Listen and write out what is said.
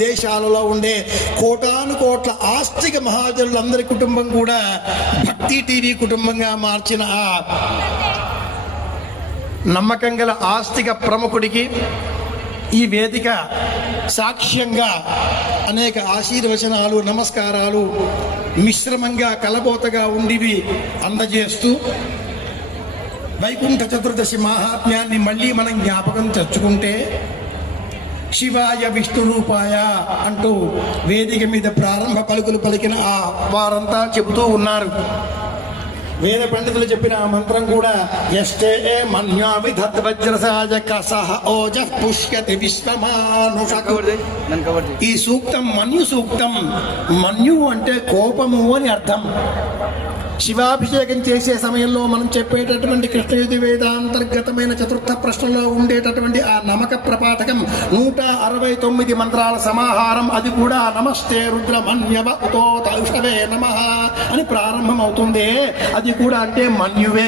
దేశాలలో ఉండే కోటాను కోట్ల ఆస్తిక మహాజనులందరి కుటుంబం కూడా భక్తి టీవీ కుటుంబంగా మార్చిన ఆ నమ్మకం గల ఆస్తిక ప్రముఖుడికి ఈ వేదిక సాక్ష్యంగా అనేక ఆశీర్వచనాలు నమస్కారాలు మిశ్రమంగా కలబోతగా ఉండివి అందజేస్తూ వైకుంఠ చతుర్దశి మహాత్మ్యాన్ని మళ్ళీ మనం జ్ఞాపకం తెచ్చుకుంటే శివాయ విష్ణు రూపాయ అంటూ వేదిక మీద ప్రారంభ పలుకులు పలికిన ఆ వారంతా చెబుతూ ఉన్నారు. వేద పండితులు చెప్పిన ఆ మంత్రం కూడా ఎస్టే మన్యా విధద్వజ్రసాయ కసహ ఓజః పుష్యతి విశ్వమానుషకు. ఈ సూక్తం మన్యు సూక్తం. మన్యు అంటే కోపము అని అర్థం. శివాభిషేకం చేసే సమయంలో మనం చెప్పేటటువంటి కృష్ణయుధి వేదాంతర్గతమైన చతుర్థ ప్రశ్నలో ఉండేటటువంటి ఆ నమక ప్రపాఠకం 169 మంత్రాల సమాహారం. అది కూడా నమస్తే రుద్రమన్యవ ఉతోత ఉషవే నమః అని ప్రారంభమవుతుంది. అది కూడా అంటే మన్యువే.